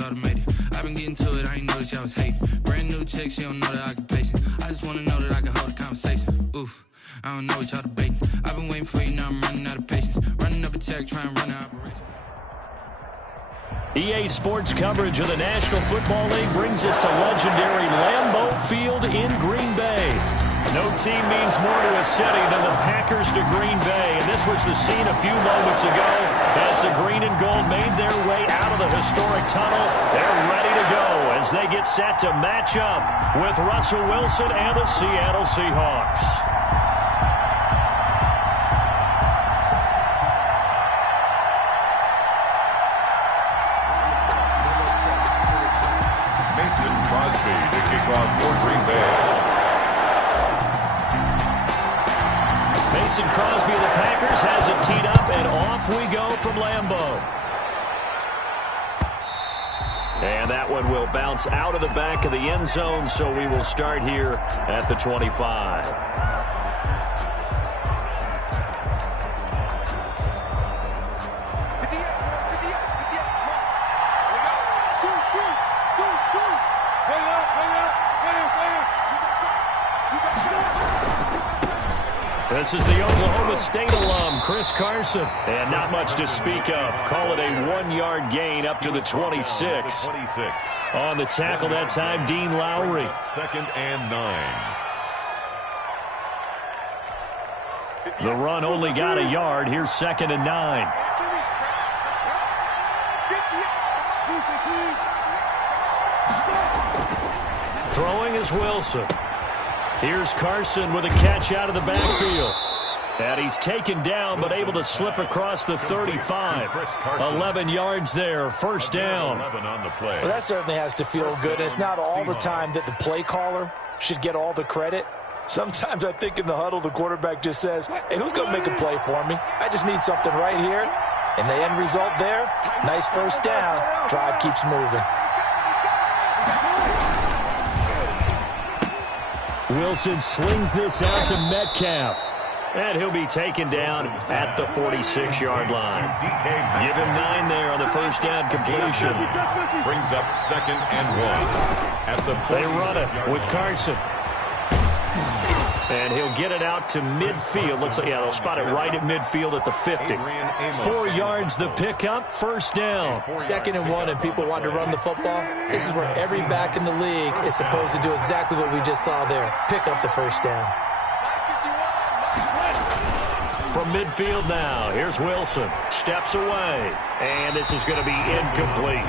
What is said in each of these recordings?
Automated. I've been getting to it, I ain't noticed y'all was hating. Brand new chick, she don't know that I can pace it. I just wanna know that I can hold a conversation. Oof, I don't know what y'all debating. I've been waiting for you, now I'm running out of patience. Running up a check, trying to run an operation. EA Sports coverage of the National Football League brings us to legendary Lambeau Field in Green Bay. No team means more to a city than the Packers to Green Bay, and this was the scene a few moments ago as the green and gold made their way out of the historic tunnel. They're ready to go as they get set to match up with Russell Wilson and the Seattle Seahawks. Mason Crosby to kick off for Green Bay. Mason Crosby of the Packers has it teed up, and off we go from Lambeau. And that one will bounce out of the back of the end zone, so we will start here at the 25. This is the Oklahoma State alum, Chris Carson. And not much to speak of. Call it a 1-yard gain up to the 26. On the tackle that time, Dean Lowry. 2nd and 9. The run only got a yard. Here's 2nd and 9. Throwing is Wilson. Here's Carson with a catch out of the backfield. And he's taken down but able to slip across the 35. 11 yards there, first down. Well, that certainly has to feel good. It's not all the time that the play caller should get all the credit. Sometimes I think in the huddle the quarterback just says, hey, who's going to make a play for me? I just need something right here. And the end result there, nice first down. Drive keeps moving. Wilson slings this out to Metcalf. And he'll be taken down at the 46-yard line. Give him 9 there on the first down completion. Brings up 2nd and 1. At the they run it with Carson. And he'll get it out to midfield. Looks like, yeah, they'll spot it right at midfield at the 50. 4 yards the pickup, first down. 2nd and 1, and people want to run the football. This is where every back in the league is supposed to do exactly what we just saw there. Pick up the first down. From midfield now, here's Wilson. Steps away. And this is going to be incomplete.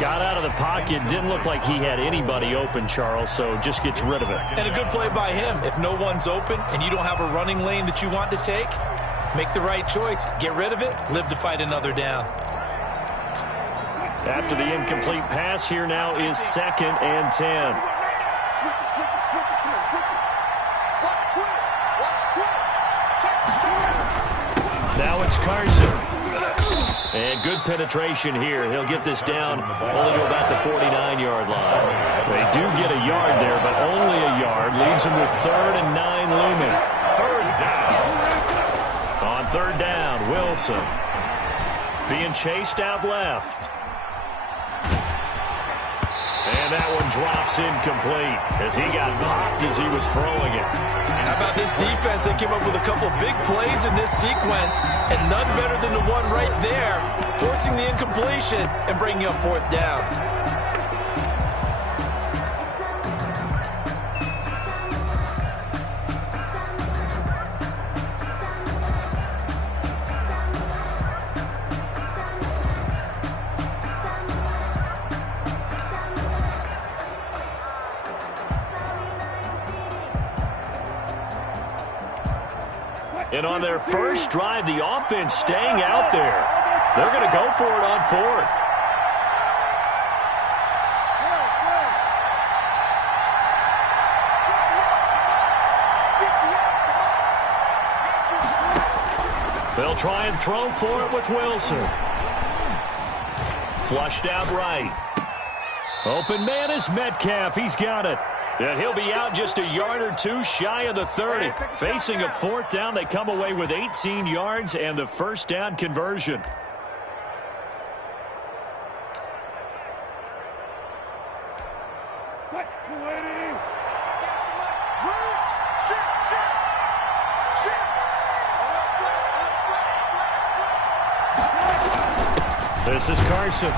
Got out of the pocket. Didn't look like he had anybody open, Charles, so just gets rid of it. And a good play by him. If no one's open and you don't have a running lane that you want to take, make the right choice. Get rid of it. Live to fight another down. After the incomplete pass, here now is 2nd and 10. Now it's Carson. And good penetration here. He'll get this down only to about the 49-yard line. They do get a yard there, but only a yard. Leaves him with 3rd and 9 looming. 3rd down. On 3rd down, Wilson being chased out left. And that one drops incomplete as he got popped as he was throwing it. How about this defense? They came up with a couple of big plays in this sequence, and none better than the one right there, forcing the incompletion and bringing up 4th down. And on their first drive, the offense staying out there. They're going to go for it on 4th. They'll try and throw for it with Wilson. Flushed out right. Open man is Metcalf. He's got it. And he'll be out just a yard or two shy of the 30. Facing a 4th down, they come away with 18 yards and the first down conversion. This is Carson.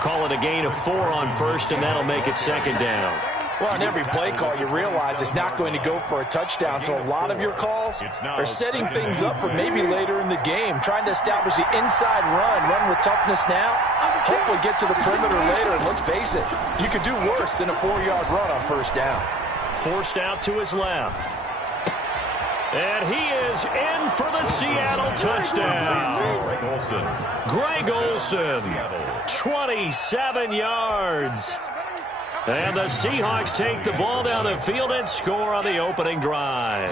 Call it a gain of 4 on first, and that'll make it second down. Well, on every play call, you realize it's not going to go for a touchdown, so a lot of your calls are setting things up for maybe later in the game, trying to establish the inside run with toughness now, hopefully get to the perimeter later, and let's face it, you could do worse than a 4-yard run on first down. Forced out to his left. And he is in for the Seattle touchdown. Greg Olsen, 27 yards. And the Seahawks take the ball down the field and score on the opening drive.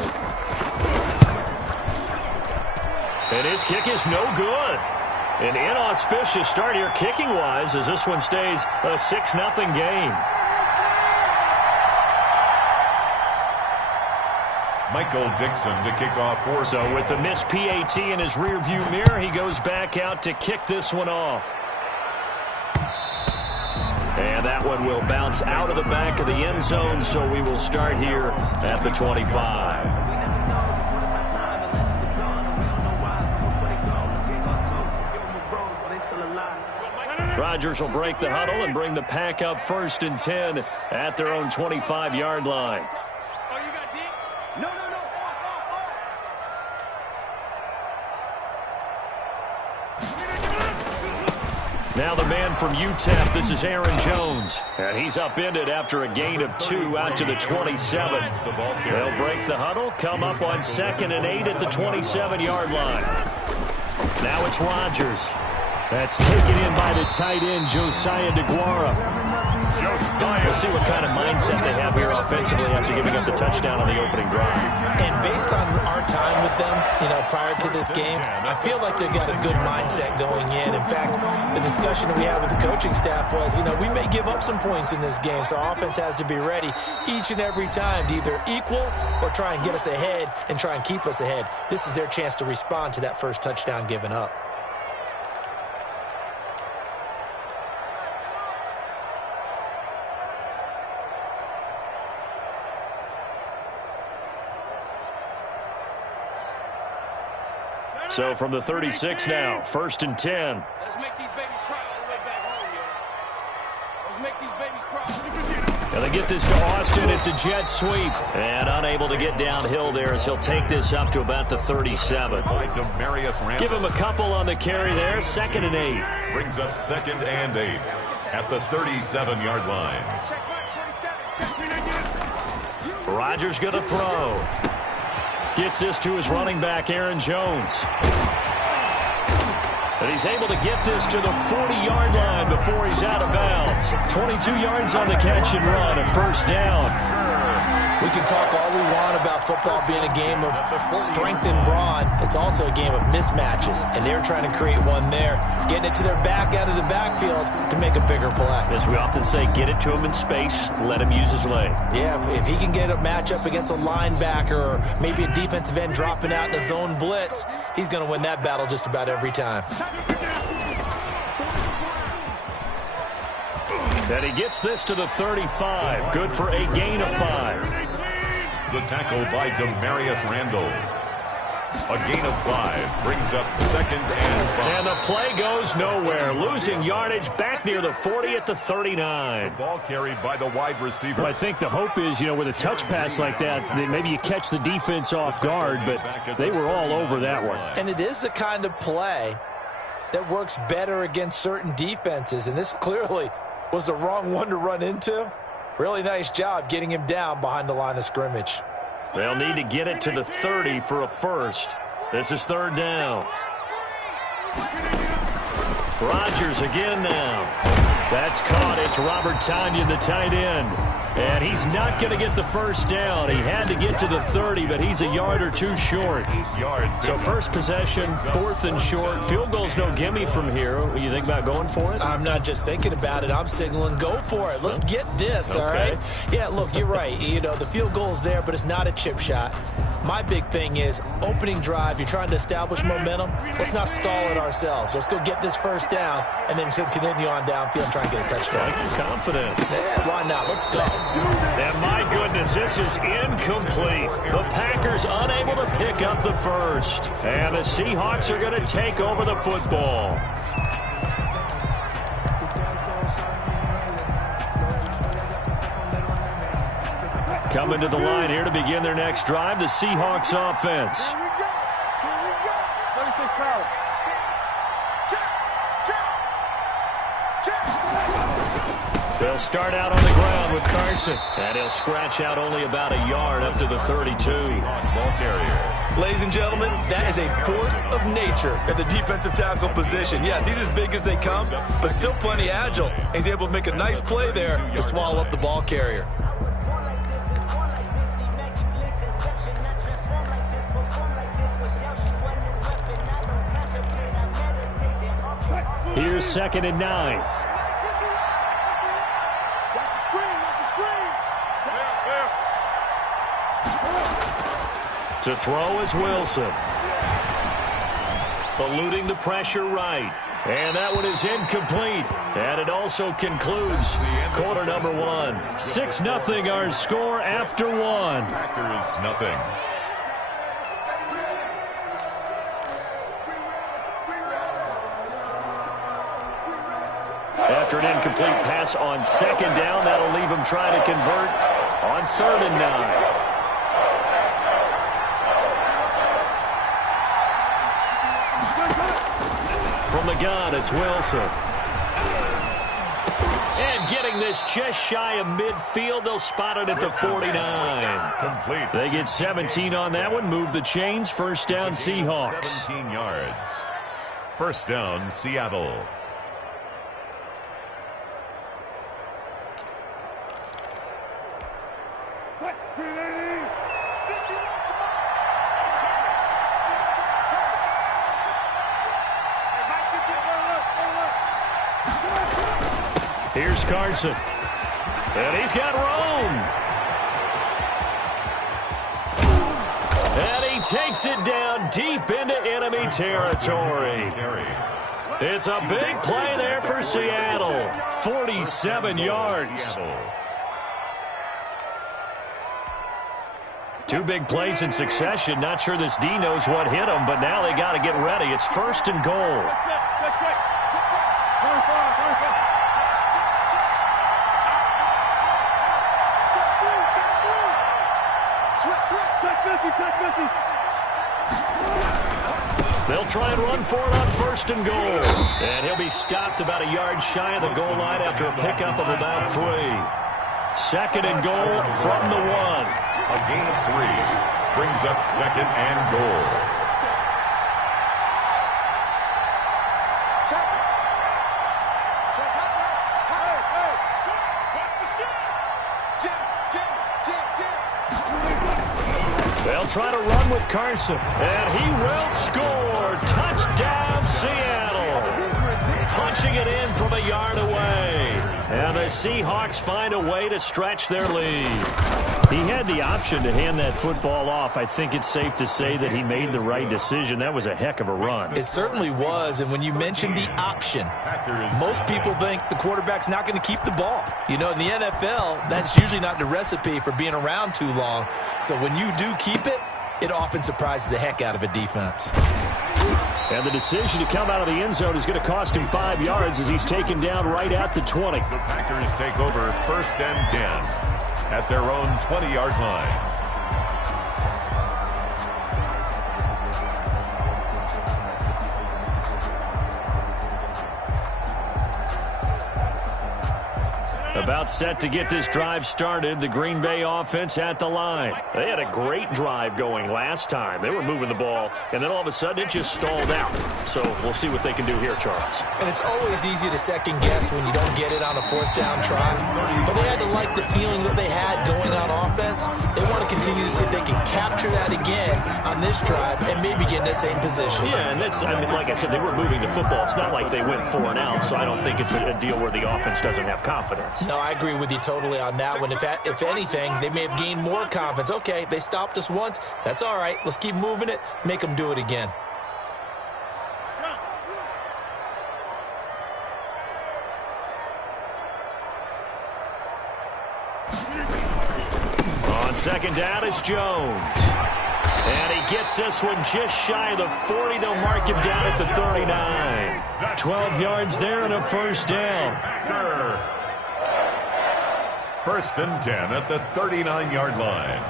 And his kick is no good. An inauspicious start here kicking-wise as this one stays a 6-0 game. Michael Dixon to kick off for. So with the missed PAT in his rearview mirror, he goes back out to kick this one off. And that one will bounce out of the back of the end zone, so we will start here at the 25. Rodgers will break the huddle and bring the pack up 1st and 10 at their own 25-yard line. Now the man from UTEP, this is Aaron Jones. And he's upended after a gain of 2 out to the 27. They'll break the huddle, come up on 2nd and 8 at the 27-yard line. Now it's Rodgers. That's taken in by the tight end, Josiah DeGuara. We'll see what kind of mindset they have here offensively after giving up the touchdown on the opening drive. And based on our time with them, prior to this game, I feel like they've got a good mindset going in. In fact, the discussion that we had with the coaching staff was, we may give up some points in this game, so our offense has to be ready each and every time to either equal or try and get us ahead and try and keep us ahead. This is their chance to respond to that first touchdown given up. So from the 36 now, 1st and 10. Let's make these babies cry all the way back home, yo. Let's make these babies cry. And they get this to Austin. It's a jet sweep. And unable to get downhill there as he'll take this up to about the 37. Give him a couple on the carry there. 2nd and 8. Brings up 2nd and 8 at the 37-yard line. Rodgers going to throw. Gets this to his running back, Aaron Jones. And he's able to get this to the 40-yard line before he's out of bounds. 22 yards on the catch and run, a 1st down. We can talk all we want about football being a game of strength and brawn. It's also a game of mismatches, and they're trying to create one there, getting it to their back out of the backfield to make a bigger play. As we often say, get it to him in space, let him use his leg. Yeah, if he can get a matchup against a linebacker or maybe a defensive end dropping out in a zone blitz, he's going to win that battle just about every time. And he gets this to the 35. Good for a gain of 5. The tackle by Demarius Randall. A gain of 5 brings up 2nd and 5. And the play goes nowhere. Losing yardage back near the 40 at the 39. The ball carried by the wide receiver. Well, I think the hope is, with a touch pass like that maybe you catch the defense off guard, but they were all over that one. And it is the kind of play that works better against certain defenses, and this clearly was the wrong one to run into. Really nice job getting him down behind the line of scrimmage. They'll need to get it to the 30 for a 1st. This is 3rd down. Rodgers again now. That's caught. It's Robert Tonyan, the tight end. And he's not going to get the 1st down. He had to get to the 30, but he's a yard or 2 short. So first possession, 4th and short. Field goal's no gimme from here. You think about going for it? I'm not just thinking about it. I'm signaling go for it. Let's get this, all right? Yeah, look, you're right. The field goal's there, but it's not a chip shot. My big thing is opening drive. You're trying to establish momentum. Let's not stall it ourselves. Let's go get this first down and then continue on downfield and try and get a touchdown. Like your confidence. Yeah, why not? Let's go. And my goodness, this is incomplete. The Packers unable to pick up the first. And the Seahawks are going to take over the football. Coming to the line here to begin their next drive, the Seahawks offense. Here we go. Here we go. 36 power. Check. They'll start out on the ground with Carson. And he'll scratch out only about a yard up to the 32. Ball carrier. Ladies and gentlemen, that is a force of nature at the defensive tackle position. Yes, he's as big as they come, but still plenty agile. He's able to make a nice play there to swallow up the ball carrier. Here's 2nd and 9. Watch the screen. Watch the screen. To throw is Wilson. Eluding the pressure right. And that one is incomplete. And it also concludes quarter number 1. 6-0 our score after 1. Packers nothing. After an incomplete pass on 2nd down, that'll leave him trying to convert on 3rd and 9. From the gun, it's Wilson. And getting this just shy of midfield, they'll spot it at the 49. Complete. They get 17 on that one, move the chains, first down Seahawks. 17 yards. First down, Seattle. Here's Carson. And he's got room. And he takes it down deep into enemy territory. It's a big play there for Seattle. 47 yards. Two big plays in succession. Not sure this D knows what hit him, but now they got to get ready. It's 1st and goal. They'll try and run for it on 1st and goal. And he'll be stopped about a yard shy of the goal line after a pickup of about 3. 2nd and goal from the 1. A gain of 3 brings up 2nd and goal. They'll try to run with Carson, and he will score. Touchdown, Seattle. Punching it in from a yard away. And the Seahawks find a way to stretch their lead. He had the option to hand that football off. I think it's safe to say that he made the right decision. That was a heck of a run. It certainly was, and when you mention the option, most people think the quarterback's not going to keep the ball. You know, in the NFL, that's usually not the recipe for being around too long. So when you do keep it, it often surprises the heck out of a defense. And the decision to come out of the end zone is going to cost him 5 yards as he's taken down right at the 20. The Packers take over 1st and 10 at their own 20-yard line. About set to get this drive started, the Green Bay offense at the line. They had a great drive going last time. They were moving the ball, and then all of a sudden it just stalled out. So we'll see what they can do here, Charles. And it's always easy to second guess when you don't get it on a 4th down try. But they had to like the feeling that they had going on offense. They want to continue to see if they can capture that again on this drive and maybe get in the same position. Yeah, and that's, I mean, like I said, they were moving the football. It's not like they went 4 and out, so I don't think it's a deal where the offense doesn't have confidence. No, I agree with you totally on that one. If anything, they may have gained more confidence. Okay, they stopped us once. That's all right. Let's keep moving it. Make them do it again. On second down, it's Jones. And he gets this one just shy of the 40. They'll mark him down at the 39. 12 yards there and a first down. First and 10 at the 39-yard line.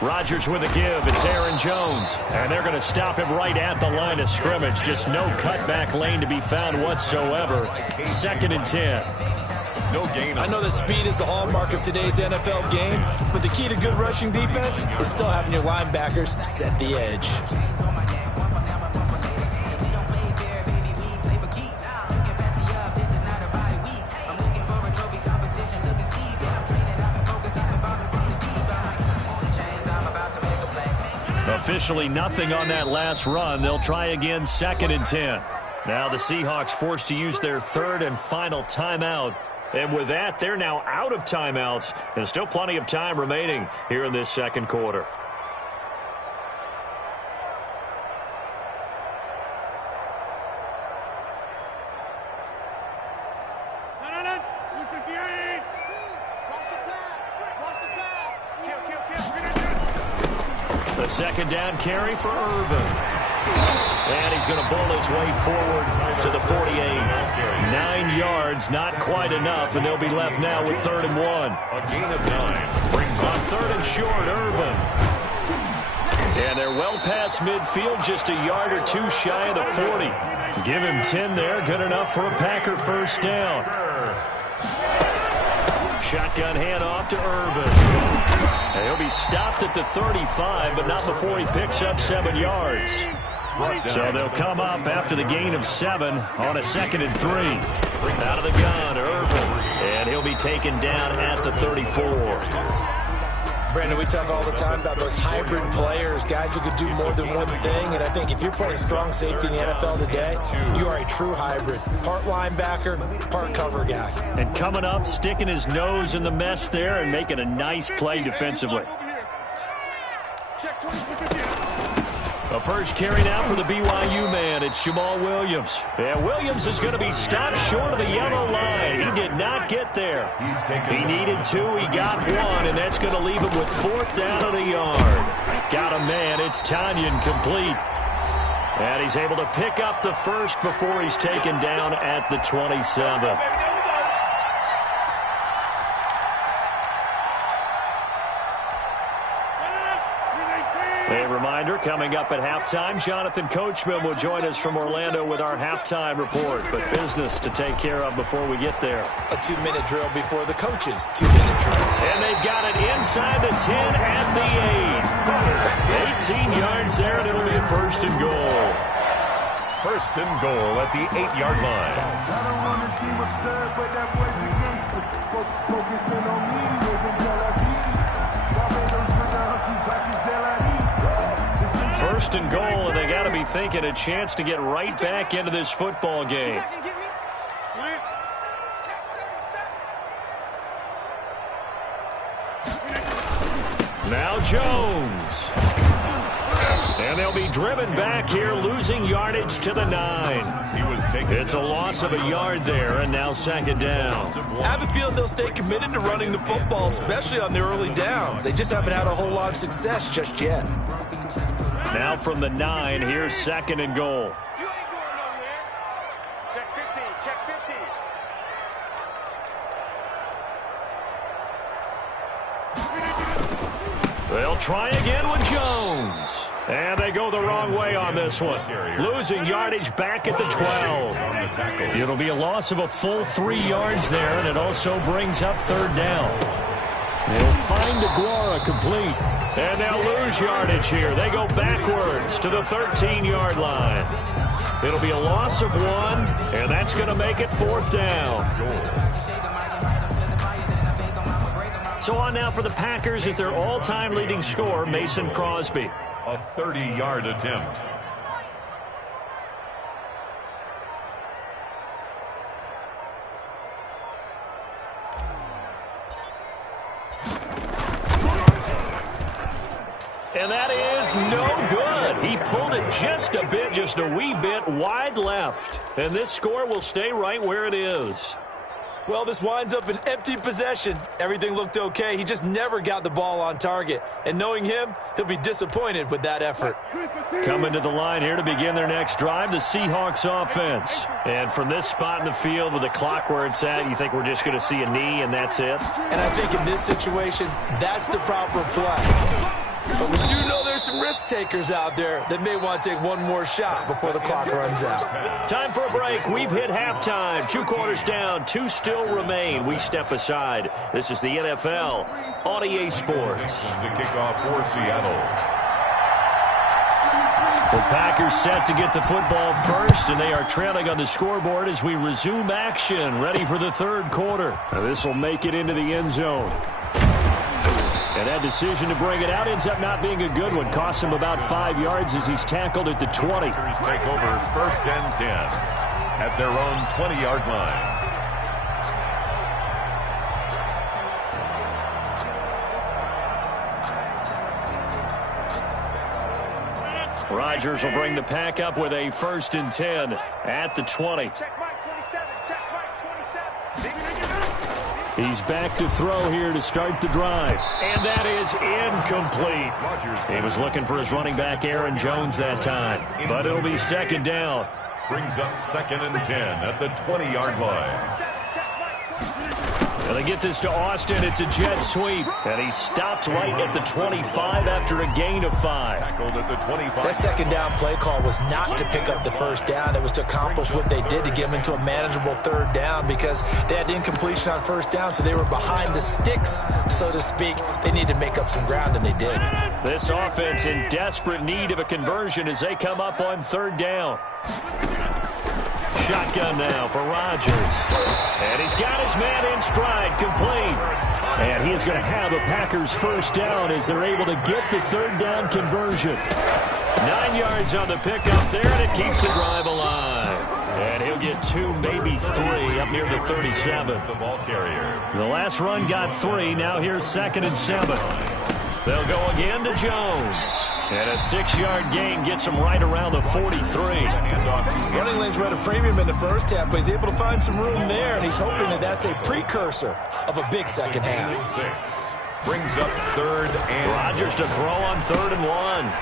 Rodgers with a give. It's Aaron Jones. And they're going to stop him right at the line of scrimmage. Just no cutback lane to be found whatsoever. Second and 10. No gain. I know that speed is the hallmark of today's NFL game, but the key to good rushing defense is still having your linebackers set the edge. Officially nothing on that last run. They'll try again, second and 10. Now the Seahawks forced to use their third and final timeout. And with that, they're now out of timeouts. And still plenty of time remaining here in this second quarter. The second down carry for Irvin. And he's going to bull his way forward to the 48. 9 yards, not quite enough, and they'll be left now with 3rd and 1. A gain of 9 brings On up 3rd and short, Irvin. And they're well past midfield, just a yard or two shy of the 40. Give him 10 there, good enough for a Packer first down. Shotgun handoff to Irvin. And he'll be stopped at the 35, but not before he picks up 7 yards. So they'll come up after the gain of 7 on a 2nd and 3. Out of the gun, Irvin. And he'll be taken down at the 34. Brandon, we talk all the time about those hybrid players, guys who could do more than one thing. And I think if you're playing strong safety in the NFL today, you are a true hybrid. Part linebacker, part cover guy. And coming up, sticking his nose in the mess there and making a nice play defensively. The first carry now for the BYU man. It's Jamal Williams. And Williams is going to be stopped short of the yellow line. He did not get there. He needed 2. He got 1, and that's going to leave him with 4th down at a yard. Got a man. It's Tanyan complete. And he's able to pick up the first before he's taken down at the 27. A reminder, coming up at halftime, Jonathan Coachman will join us from Orlando with our halftime report. But business to take care of before we get there. A 2-minute drill before the coaches' 2-minute drill. And they've got it inside the 10 at the 8. 18 yards there, and it'll be a 1st and goal. 1st and goal at the 8-yard line. I don't want to see what's said, but that boy's a gangster. Focusing on me, we're from Tel Aviv. Barbados with the hustle, practice Tel Aviv. 1st and goal, and they got to be thinking a chance to get right back into this football game. Now Jones. And they'll be driven back here, losing yardage to the 9. He was taken. It's a loss of a yard there, and now 2nd down. I have a feeling they'll stay committed to running the football, especially on the early downs. They just haven't had a whole lot of success just yet. Now from the 9, here's 2nd and goal. You ain't going nowhere. Check 15, check 15. They'll try again with Jones. And they go the wrong way on this one. Losing yardage back at the 12. It'll be a loss of a full 3 yards there, and it also brings up 3rd down. They'll find Aguara complete. And they'll lose yardage here. They go backwards to the 13-yard line. It'll be a loss of 1, and that's going to make it 4th down. So on now for the Packers is their all-time leading scorer, Mason Crosby. A 30-yard attempt. And that is no good. He pulled it just a wee bit wide left. And this score will stay right where it is. Well, this winds up an empty possession. Everything looked okay. He just never got the ball on target. And knowing him, he'll be disappointed with that effort. Coming to the line here to begin their next drive, the Seahawks offense. And from this spot in the field with the clock where it's at, you think we're just going to see a knee and that's it? And I think in this situation, that's the proper play. But we do know there's some risk takers out there that may want to take one more shot before the clock runs out. Time for a break. We've hit halftime. 2 quarters down. 2 still remain. We step aside. This is the NFL on EA Sports. The kickoff for Seattle. The Packers set to get the football first, and they are trailing on the scoreboard as we resume action, ready for the third quarter. This will make it into the end zone. And that decision to bring it out ends up not being a good one. Costs him about 5 yards as he's tackled at the 20. Take over 1st and 10 at their own 20-yard line. Rodgers will bring the pack up with a 1st and 10 at the 20. Check Mike 27. Check Mike 27. He's back to throw here to start the drive. And that is incomplete. He was looking for his running back, Aaron Jones, that time. But it'll be 2nd down. Brings up 2nd and 10 at the 20-yard line. And they get this to Austin. It's a jet sweep. And he stopped right at the 25 after a gain of 5. Tackled at the 25. That 2nd down play call was not to pick up the 1st down. It was to accomplish what they did to get them into a manageable 3rd down because they had incompletion on 1st down, so they were behind the sticks, so to speak. They needed to make up some ground, and they did. This offense in desperate need of a conversion as they come up on 3rd down. Shotgun now for Rodgers. And he's got his man in stride, complete. And he is going to have the Packers' 1st down as they're able to get the 3rd down conversion. 9 yards on the pickup there, and it keeps the drive alive. And he'll get 2, maybe 3 up near the 37. The ball carrier. The last run got 3. Now here's 2nd and 7. They'll go again to Jones. And a 6-yard gain gets him right around the 43. Running lanes were at a premium in the first half, but he's able to find some room there, and he's hoping that that's a precursor of a big second half. 6 brings up 3rd and Rodgers to throw on 3rd and 1.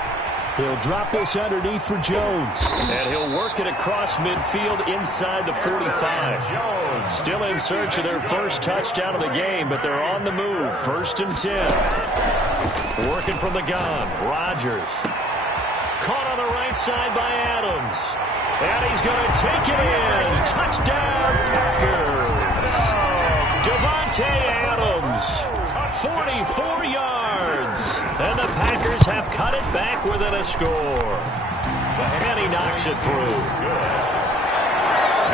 He'll drop this underneath for Jones. And he'll work it across midfield inside the 45. Jones still in search of their first touchdown of the game, but they're on the move. 1st and 10. Working from the gun. Rodgers. Caught on the right side by Adams. And he's going to take it in. Touchdown, Packers. Devontae Adams. 44 yards. And the Packers have cut it back within a score. And he knocks it through.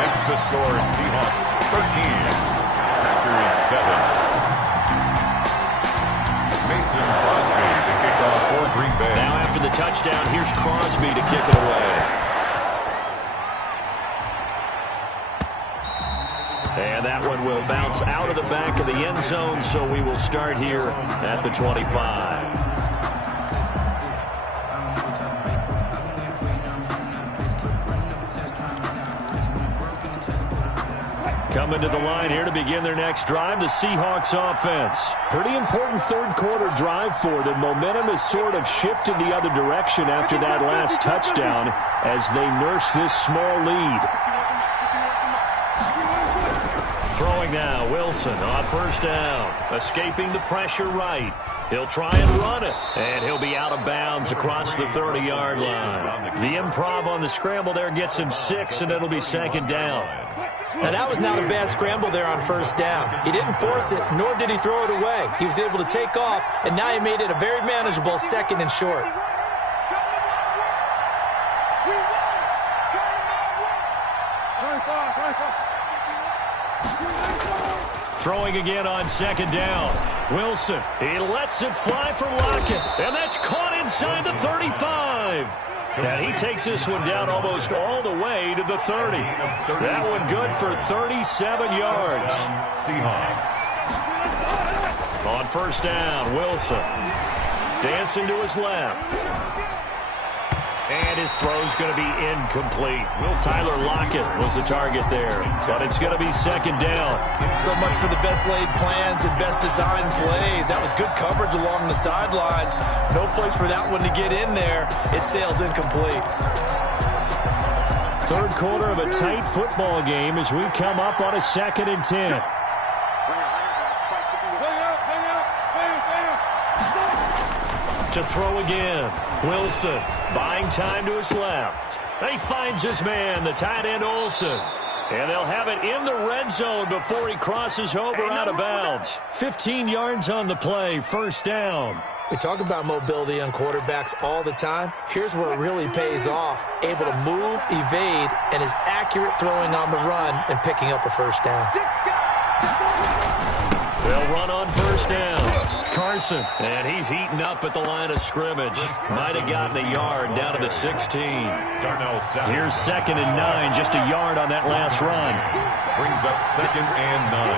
Makes the score Seahawks 13. Packers 7. Mason Crosby to kick off for Green Bay. Now after the touchdown, here's Crosby to kick it away. And that one will bounce out of the back of the end zone, so we will start here at the 25. Coming to the line here to begin their next drive, the Seahawks offense. Pretty important 3rd quarter drive for them. Momentum has sort of shifted the other direction after that last touchdown as they nurse this small lead. Throwing now, Wilson on 1st down. Escaping the pressure right. He'll try and run it. And he'll be out of bounds across the 30-yard line. The improv on the scramble there gets him 6, and it'll be 2nd down. Now, that was not a bad scramble there on 1st down. He didn't force it, nor did he throw it away. He was able to take off, and now he made it a very manageable 2nd and short. Throwing again on 2nd down. Wilson, he lets it fly for Lockett, and that's caught inside the 35. And he takes this one down almost all the way to the 30. That one good for 37 yards. Seahawks. On 1st down, Wilson. Dancing to his left. And his throw's going to be incomplete. Tyler Lockett was the target there, but it's going to be second down. So much for the best laid plans and best designed plays. That was good coverage along the sidelines. No place for that one to get in there. It sails incomplete. Third quarter of a tight football game as we come up on a 2nd and 10. To throw again. Wilson buying time to his left. He finds his man, the tight end Olsen. And they'll have it in the red zone before he crosses over out of bounds. 15 yards on the play, first down. We talk about mobility on quarterbacks all the time. Here's where it really pays off. Able to move, evade, and is accurate throwing on the run and picking up a first down. They'll run on first down. Carson, and he's heating up at the line of scrimmage. Might have gotten a yard down to the 16. Here's 2nd and 9, just a yard on that last run. Brings up 2nd and 9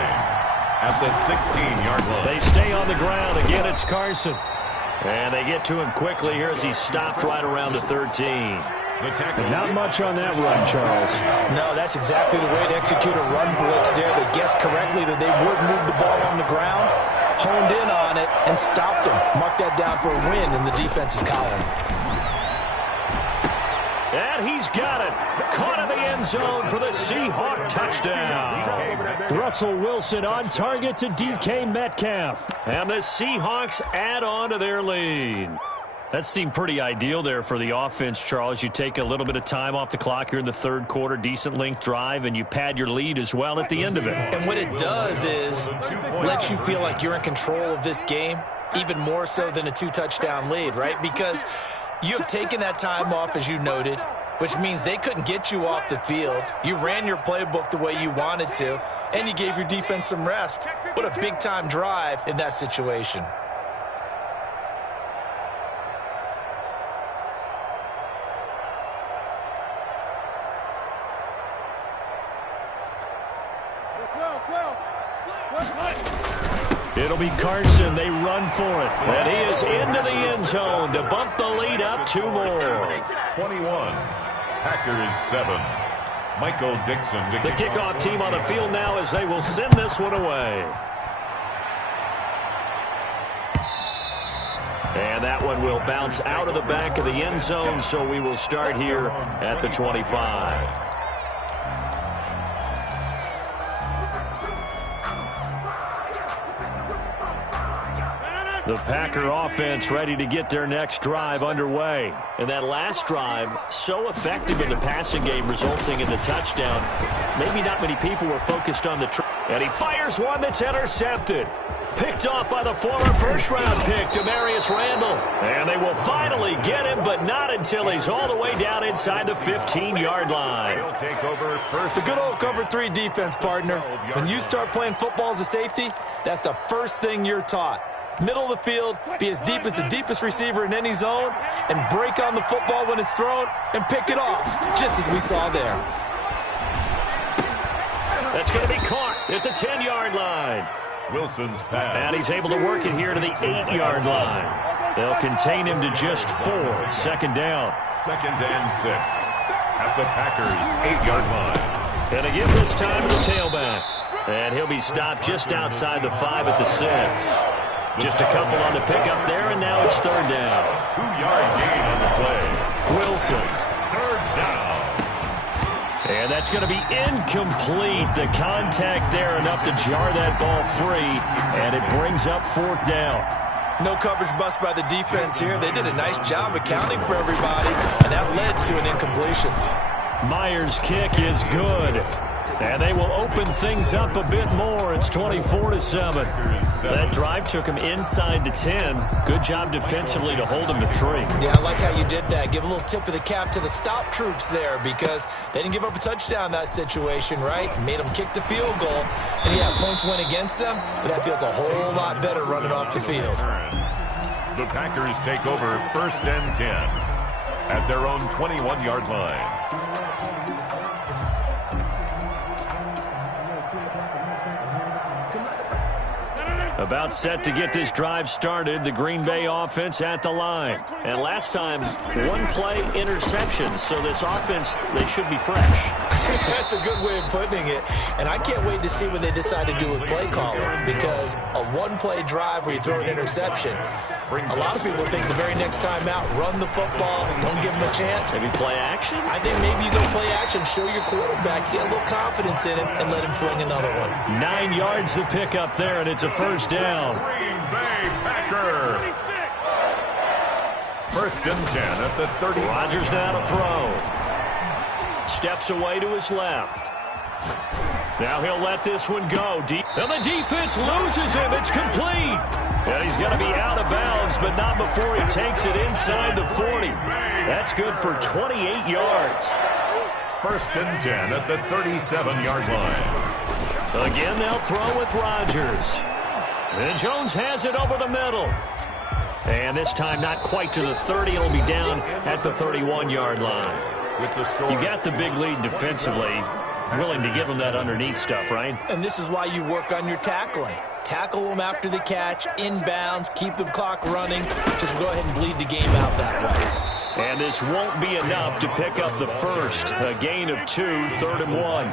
at the 16-yard line. They stay on the ground. Again, it's Carson. And they get to him quickly here as he stopped right around the 13. Not much on that run, Charles. No, that's exactly the way to execute a run blitz there. They guessed correctly that they would move the ball on the ground, honed in on it, and stopped them. Mark that down for a win in the defense's column. And he's got it. Caught in the end zone for the Seahawk touchdown. Russell Wilson on target to DK Metcalf. And the Seahawks add on to their lead. That seemed pretty ideal there for the offense, Charles. You take a little bit of time off the clock here in the third quarter, decent length drive, and you pad your lead as well at the end of it. And what it does is let you feel like you're in control of this game, even more so than a 2-touchdown lead, right? Because you have taken that time off, as you noted, which means they couldn't get you off the field. You ran your playbook the way you wanted to, and you gave your defense some rest. What a big-time drive in that situation. It'll be Carson. They run for it. And he is into the end zone to bump the lead up 2 more. 21. Packers 7. Michael Dixon. The kickoff team on the field now as they will send this one away. And that one will bounce out of the back of the end zone, so we will start here at the 25. The Packer offense ready to get their next drive underway. And that last drive, so effective in the passing game, resulting in the touchdown. Maybe not many people were focused on the and he fires one that's intercepted. Picked off by the former first-round pick, Demarius Randall. And they will finally get him, but not until he's all the way down inside the 15-yard line. He'll take over first. The good old cover 3 defense, partner. When you start playing football as a safety, that's the first thing you're taught. Middle of the field, be as deep as the deepest receiver in any zone, and break on the football when it's thrown and pick it off, just as we saw there. That's going to be caught at the 10-yard line. Wilson's pass. And he's able to work it here to the 8-yard line. They'll contain him to just 4. Second down. 2nd and 6 at the Packers' 8-yard line. And again this time to the tailback. And he'll be stopped just outside the 5 at the 6. Just a couple on the pickup there, and now it's 3rd down. 2-yard gain on the play. Wilson. 3rd down. And that's going to be incomplete. The contact there enough to jar that ball free, and it brings up 4th down. No coverage bust by the defense here. They did a nice job accounting for everybody, and that led to an incompletion. Myers' kick is good. And they will open things up a bit more. It's 24-7. That drive took him inside the 10. Good job defensively to hold him to 3. Yeah, I like how you did that. Give a little tip of the cap to the stop troops there because they didn't give up a touchdown in that situation, right? Made them kick the field goal. And, yeah, points went against them, but that feels a whole lot better running off the field. The Packers take over 1st and 10 at their own 21-yard line. About set to get this drive started, the Green Bay offense at the line. And last time, one-play interception, so this offense, they should be fresh. That's a good way of putting it. And I can't wait to see what they decide to do with play calling, because a one-play drive where you throw an interception, a lot of people think the very next time out, run the football, don't give them a chance. Maybe play action? I think maybe you go play action, show your quarterback, get a little confidence in him, and let him fling another one. 9 yards to pick up there, and it's a first down. Green Bay Packers. First and 10 at the 30. Rodgers now to throw. Steps away to his left. Now he'll let this one go. And the defense loses him. It's complete. And he's going to be out of bounds, but not before he takes it inside the 40. That's good for 28 yards. First and 10 at the 37-yard line. Again, they'll throw with Rodgers. And Jones has it over the middle. And this time not quite to the 30. It'll be down at the 31-yard line. With the score. You got the big lead defensively. Willing to give them that underneath stuff, right? And this is why you work on your tackling. Tackle them after the catch, inbounds, keep the clock running. Just go ahead and bleed the game out that way. And this won't be enough to pick up the first. A gain of 2, 3rd and 1.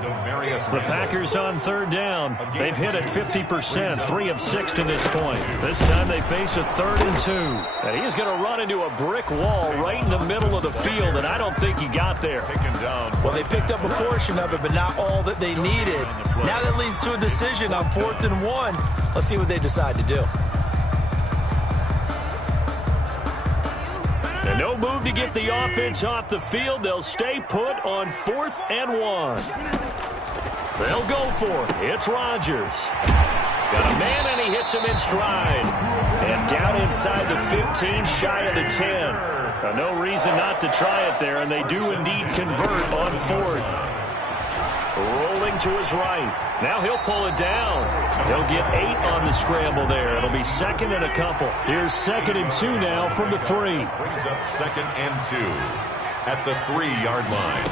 The Packers on third down. They've hit it 50%, 3 of 6 to this point. This time they face a 3rd and 2. And he's going to run into a brick wall right in the middle of the field, and I don't think he got there. Well, they picked up a portion of it, but not all that they needed. Now that leads to a decision on 4th and 1. Let's see what they decide to do. And no move to get the offense off the field. They'll stay put on 4th and 1. They'll go for it. It's Rodgers. Got a man, and he hits him in stride. And down inside the 15, shy of the 10. No reason not to try it there, and they do indeed convert on 4th. Rolling to his right. Now he'll pull it down. He'll get 8 on the scramble there. It'll be 2nd and a couple. Here's 2nd and 2 now from the 3. Brings up 2nd and 2 at the 3-yard line.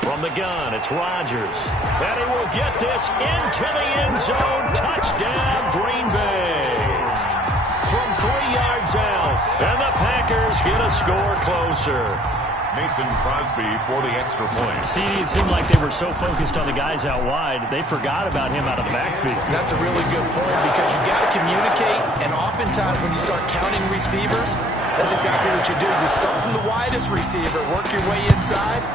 From the gun, it's Rodgers. And he will get this into the end zone. Touchdown, Green Bay. From 3 yards out. And the Packers get a score closer. Mason Crosby for the extra point. See, it seemed like they were so focused on the guys out wide, they forgot about him out of the backfield. That's a really good point, because you got to communicate, and oftentimes when you start counting receivers, that's exactly what you do. You start from the widest receiver, work your way inside.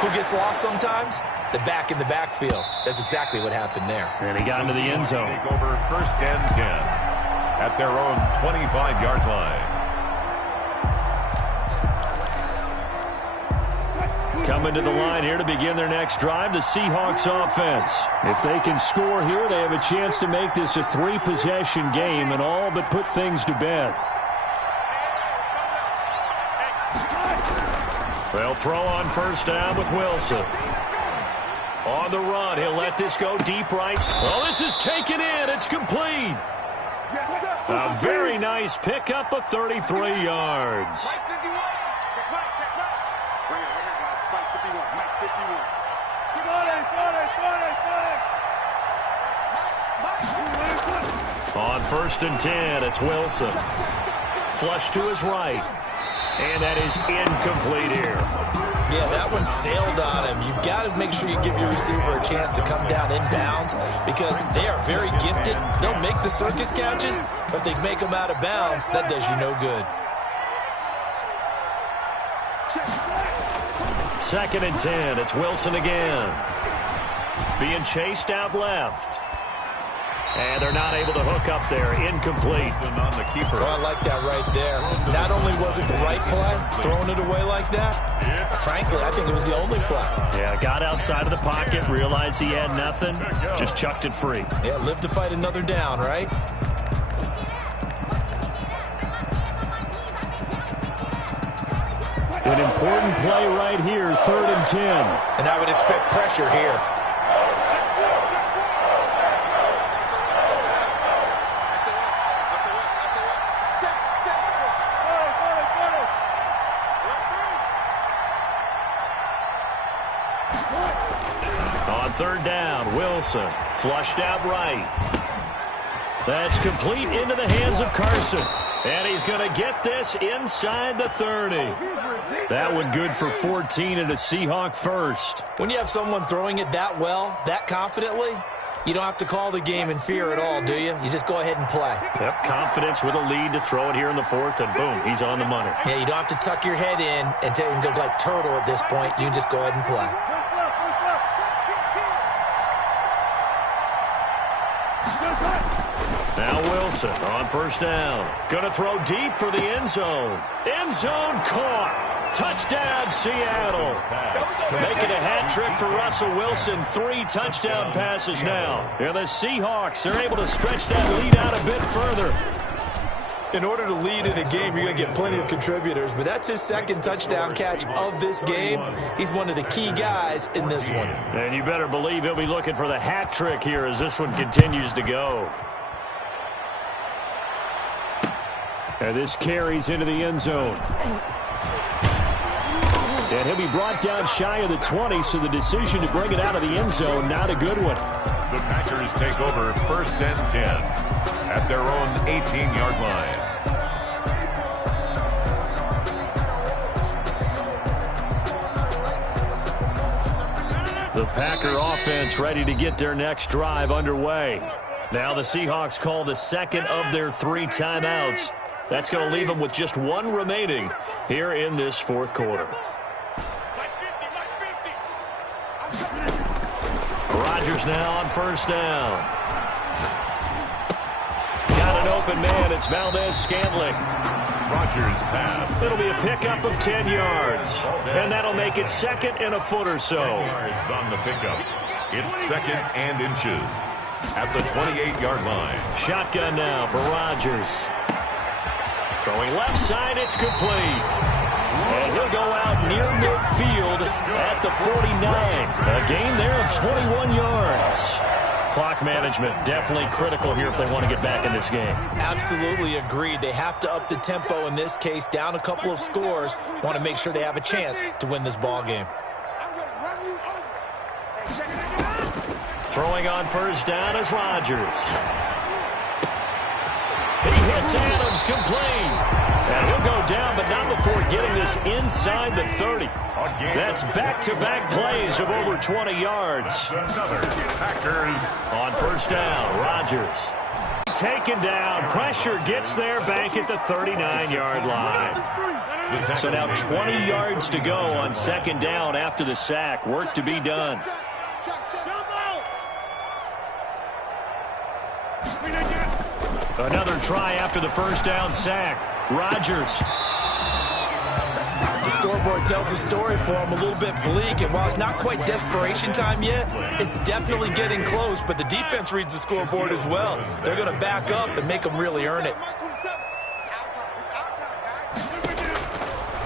Who gets lost sometimes? The back in the backfield. That's exactly what happened there. And he got into the end zone. Take over 1st and 10 at their own 25-yard line. Coming to the line here to begin their next drive, the Seahawks offense. If they can score here, they have a chance to make this a 3-possession game and all but put things to bed. They'll throw on 1st down with Wilson. On the run, he'll let this go deep right. Oh, this is taken in. It's complete. A very nice pickup of 33 yards. On 1st and 10, it's Wilson. Flush to his right. And that is incomplete here. Yeah, that one sailed on him. You've got to make sure you give your receiver a chance to come down inbounds, because they are very gifted. They'll make the circus catches, but they make them out of bounds. That does you no good. 2nd and 10, it's Wilson again. Being chased out left. And they're not able to hook up there. Incomplete. On the keeper. Oh, I like that right there. Not only was it the right play, throwing it away like that, frankly, I think it was the only play. Yeah, got outside of the pocket, realized he had nothing, just chucked it free. Yeah, live to fight another down, right? An important play right here, 3rd and 10. And I would expect pressure here. On 3rd down, Wilson flushed out right. That's complete into the hands of Carson. And he's going to get this inside the 30. That one good for 14 and a Seahawk first. When you have someone throwing it that well, that confidently, you don't have to call the game in fear at all, do you? You just go ahead and play. Yep, confidence with a lead to throw it here in the fourth, and boom, he's on the money. Yeah, you don't have to tuck your head in and go like turtle at this point. You can just go ahead and play. Now Wilson on first down. Going to throw deep for the end zone. End zone caught. Touchdown, Seattle. Making a hat trick for Russell Wilson. 3 touchdown passes now. And the Seahawks are able to stretch that lead out a bit further. In order to lead in a game, you're going to get plenty of contributors, but that's his second touchdown catch of this game. He's one of the key guys in this one. And you better believe he'll be looking for the hat trick here as this one continues to go. And this carries into the end zone. And he'll be brought down shy of the 20, so the decision to bring it out of the end zone, not a good one. The Packers take over 1st and 10 at their own 18-yard line. The Packer offense ready to get their next drive underway. Now the Seahawks call the second of their 3 timeouts. That's going to leave them with just 1 remaining here in this fourth quarter. Rodgers now on first down. Got an open man. It's Valdez-Scantling. Rodgers pass. It'll be a pickup of 10 yards. And that'll make it 2nd and a foot or so. 10 yards on the pickup. It's 2nd and inches at the 28-yard line. Shotgun now for Rodgers. Throwing left side, it's complete. And he'll go out near midfield at the 49. A gain there of 21 yards. Clock management definitely critical here if they want to get back in this game. Absolutely agreed. They have to up the tempo in this case, down a couple of scores. Want to make sure they have a chance to win this ball game. Throwing on first down is Rodgers. He hits Adams complete. And he'll go down, but not before getting this inside the 30. That's back-to-back plays of over 20 yards. Another Packers on first down, Rodgers. Taken down. Pressure gets there back at the 39-yard line. So now 20 yards to go on 2nd down after the sack. Work to be done. Another try after the first down sack. Rodgers. The scoreboard tells the story for him, a little bit bleak, and while it's not quite desperation time yet, it's definitely getting close, but the defense reads the scoreboard as well. They're going to back up and make them really earn it.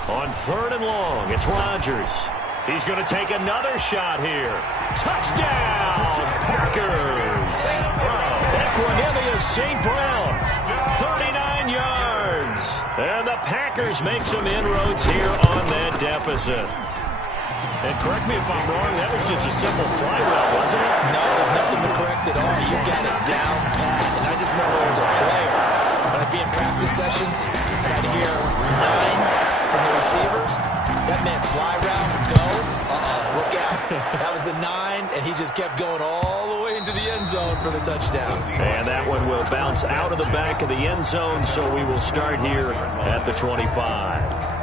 On 3rd and long, it's Rodgers. He's going to take another shot here. Touchdown, Packers. Equanimeous St. Brown, 39 yards. And the Packers make some inroads here on that deficit. And correct me if I'm wrong, that was just a simple fly route, wasn't it? No, there's nothing to correct at all. You got it down pat. And I just remember as a player, when I'd be in practice sessions, and I'd hear 9 from the receivers, that meant fly route, go, look out. That was the 9, and he just kept going all the way into the end zone for the touchdown. And that one will bounce out of the back of the end zone, so we will start here at the 25.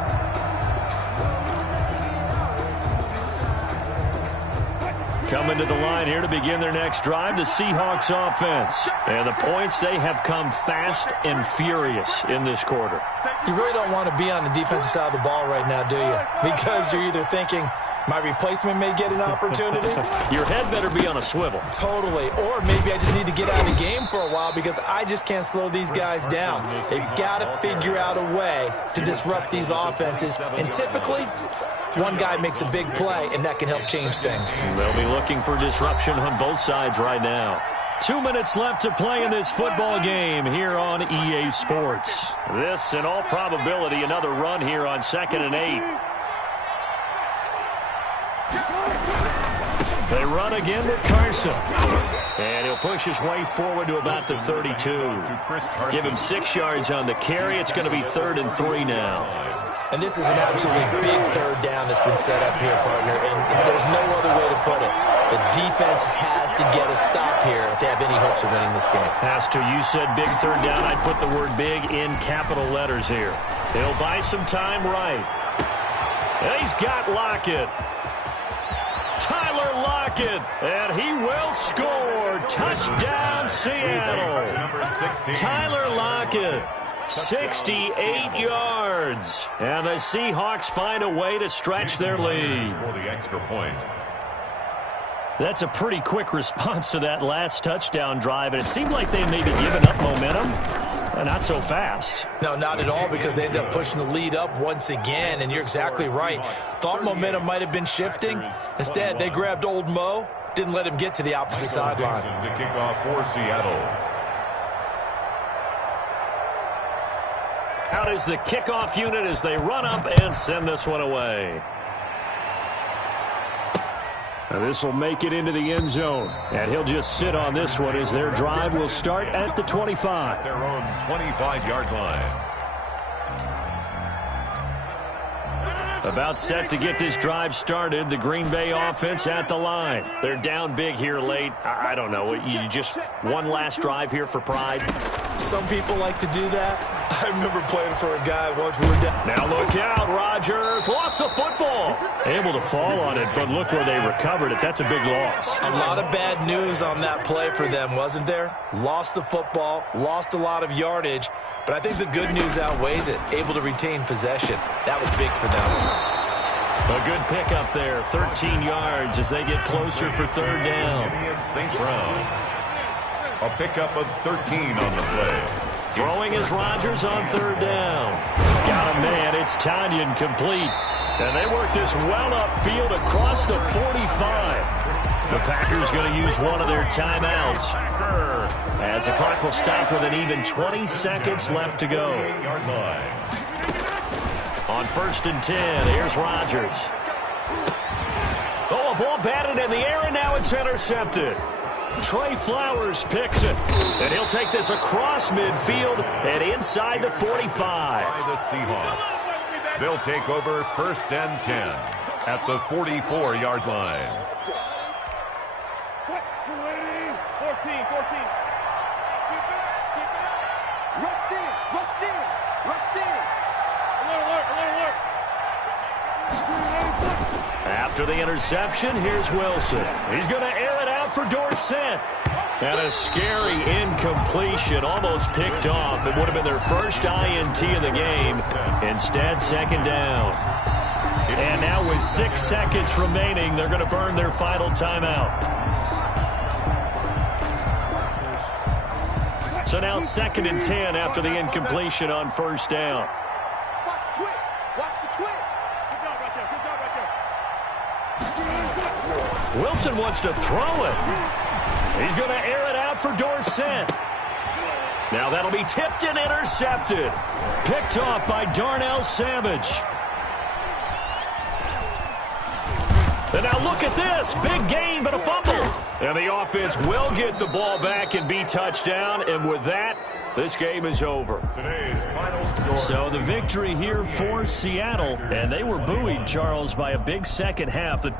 Coming to the line here to begin their next drive, the Seahawks offense. And the points, they have come fast and furious in this quarter. You really don't want to be on the defensive side of the ball right now, do you? Because you're either thinking, my replacement may get an opportunity. Your head better be on a swivel. Totally. Or maybe I just need to get out of the game for a while because I just can't slow these guys down. They've got to figure out a way to disrupt these offenses. And typically, one guy makes a big play, and that can help change things. They'll be looking for disruption on both sides right now. 2 minutes left to play in this football game here on EA Sports. This, in all probability, another run here on 2nd and 8. They run again with Carson. And he'll push his way forward to about the 32. Give him 6 yards on the carry. It's going to be 3rd and 3 now. And this is an absolutely big third down that's been set up here, partner, and there's no other way to put it. The defense has to get a stop here if they have any hopes of winning this game. Has to. You said big third down. I'd put the word big in capital letters here. They'll buy some time right. And he's got Lockett. Tyler Lockett, and he will score. Touchdown, Seattle. Tyler Lockett. 68 yards. And the Seahawks find a way to stretch their lead. For the extra point. That's a pretty quick response to that last touchdown drive, and it seemed like they may be giving up momentum. Not so fast. No, not at all, because they end up pushing the lead up once again, and you're exactly right. Thought momentum might have been shifting. Instead, they grabbed old Mo, didn't let him get to the opposite sideline. To kick off for Seattle. Out is the kickoff unit as they run up and send this one away. Now this will make it into the end zone. And he'll just sit on this one as their drive will start at the 25. Their own 25-yard line. About set to get this drive started. The Green Bay offense at the line. They're down big here late. I don't know. You just one last drive here for pride. Some people like to do that. I remember playing for a guy once we were down. Now look out, Rodgers lost the football. Able to fall on it, but look where they recovered it. That's a big loss. A lot of bad news on that play for them, wasn't there? Lost the football, lost a lot of yardage, but I think the good news outweighs it. Able to retain possession. That was big for them. A good pickup there, 13 yards as they get closer for third down. St. Brown. A pickup of 13 on the play. Throwing is Rodgers on third down. Got a man. It's Tanyan complete. And they work this well upfield across the 45. The Packers going to use one of their timeouts. As the clock will stop with an even 20 seconds left to go. On 1st and 10, here's Rodgers. Oh, a ball batted in the air, and now it's intercepted. Trey Flowers picks it, and he'll take this across midfield and inside the 45. By the Seahawks. They'll take over 1st and 10 at the 44-yard line. 14. Keep it. Rush in. Alert. After the interception, here's Wilson. He's going to air it out for Dorsett. And a scary incompletion, almost picked off. It would have been their first INT of the game. Instead, 2nd down. And now with 6 seconds remaining, they're going to burn their final timeout. So now 2nd and 10 after the incompletion on 1st down. Watch the twitch. Good job right there. Wilson wants to throw it. He's going to air it out for Dorsett. Now that'll be tipped and intercepted. Picked off by Darnell Savage. And now look at this. Big gain, but a fumble. And the offense will get the ball back and be touchdown. And with that, this game is over. Today's final score. So the victory here for Seattle. And they were buoyed, Charles, by a big second half. The